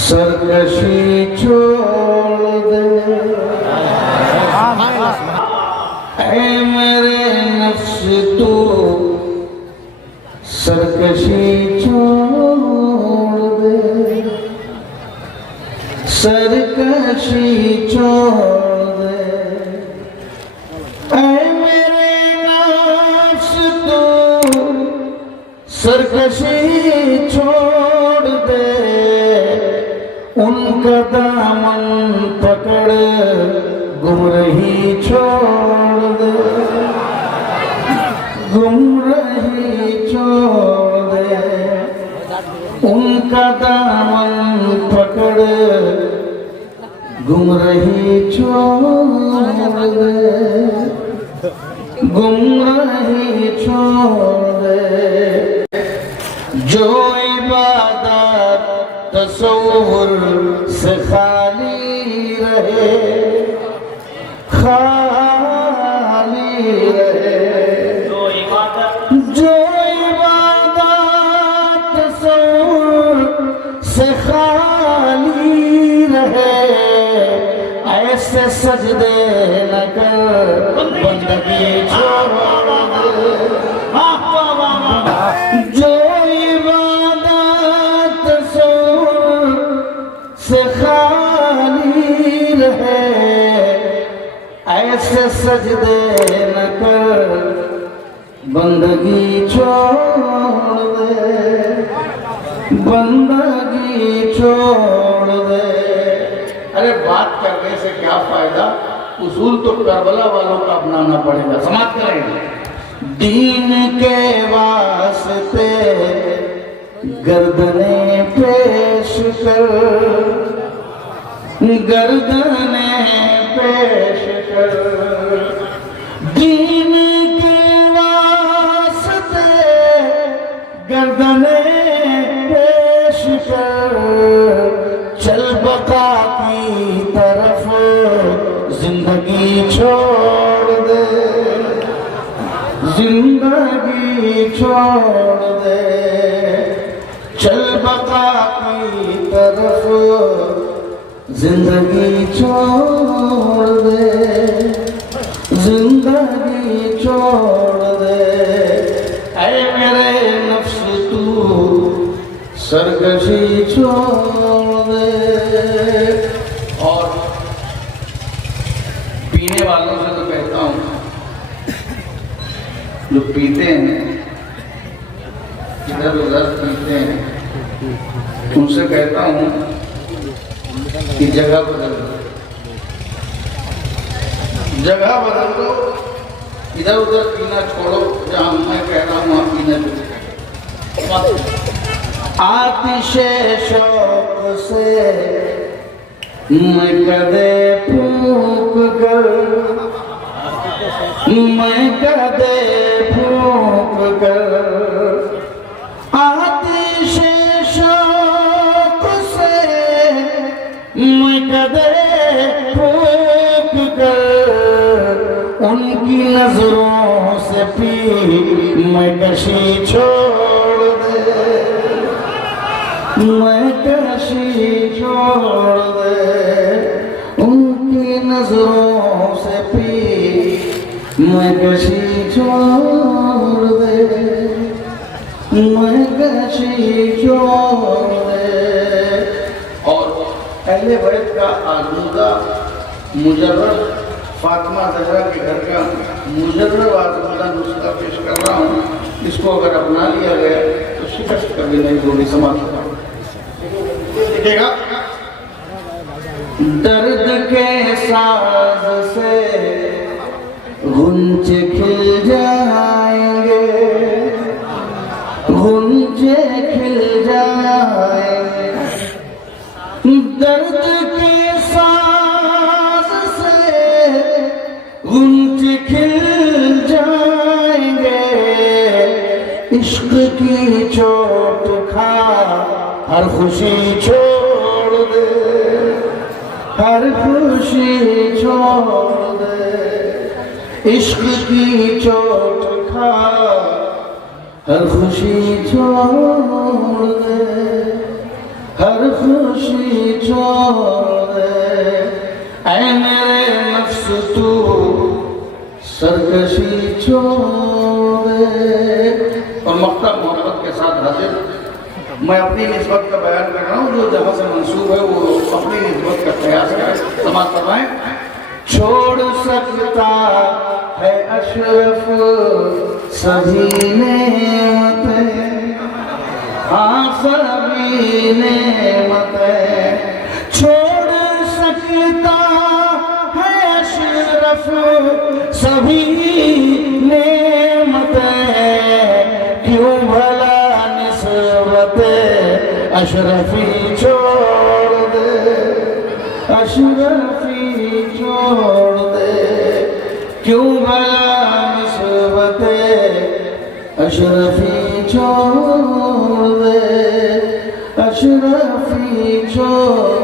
सरकशी छोड़ दे। ऐ मेरे नफ्स तू सरकशी छोड़ दे, सरकशी छोड़ दे। ऐ मेरे नफ्स तू सरकशी छोड़ दे, उनका दामन पकड़ गुमराही छोड़ दे, गुमराही छोड़ दे। उनका दामन पकड़ गुमराही छोड़ दे, गुमराही छोड़ दे। जो इबादत तसव्वुर से खाली रहे, खाली रहे। जो इबादत तसव्वुर से खाली रहे, ऐसे सजदे न कर बंदगी छोड़ दे। जो इबादत तसव्वुर से खाली रहे, ऐसे सजदे न कर बंदगी छोड़ दे, बंदगी छोड़ दे। अरे बात करने से क्या फायदा, उसूल तो करबला वालों का अपनाना पड़ेगा। समाप्त करेंगे। दीन के वास्ते गर्दने पेश कर, गर्दने पेश कर। दीन के वास्ते गर्दने पेश कर, चल बका की तरफ जिंदगी छोड़ दे, जिंदगी छोड़ दे। चल बका की तरफ जिंदगी छोड़ दे, जिंदगी छोड़ दे। ऐ मेरे नफ्स तू सरकशी छोड़ दे। और पीने वालों से तो कहता हूं, जो पीते हैं, इधर उधर पीते हैं, उनसे कहता हूं कि जगह बदल दो, जगह बदल दो। इधर उधर पीना छोड़ो, जहां मैं कह रहा हूं वहां पीना छोड़ो। आतिशे शौक से मैं कदे फूंक कर, मैं कदे फूंक कर। आतिशे शौक से मैं कदे फूंक कर, उनकी नजरों से पी मैं कशी छोड़ दे, मैं कशी छोड़ दे। उनकी नजरों से पी मैं कशी छोड़ दे, मैं कशी छोड़ दे। और अहले बैत का आजूदा मुजर्रब फातिमा ज़हरा के घर का मुजर्रब आजूदा नुस्खा पेश कर रहा हूँ। इसको अगर अपना लिया गया तो शिकस्त कभी नहीं होगी। समाप्त देखिएगा। दर्द के साज से गुंजे खिल जाएंगे, गुंजे खिल जाएंगे। दर्द के साज से गुंजे खिल जाएंगे। इश्क की चोट खा हर खुशी छोड़ दे, हर खुशी छोड़ दे। इश्क की चोट खा हर खुशी छोड़ दे, हर खुशी छोड़ दे, ऐ मेरे नफ्स तू सरकशी छोड़ दे। और मक्ता मोहब्बत के साथ हाजिर मैं अपनी निस्बत का बयान कर रहा हूँ, जो जहाँ से मंसूब है वो अपनी निस्बत का प्रयास करें, समाज करवाएं। छोड़ सकता है अशरफ सभी नेमतें, हाँ सभी नेमतें, छोड़ सकता है अशरफ सभी नेमतें, क्यों भला निस्बते अशरफी छोड़ दे, अशरफी छोड़ दे, क्यों भला निस्बते अशरफी छोड़ दे, अशरफी छोड़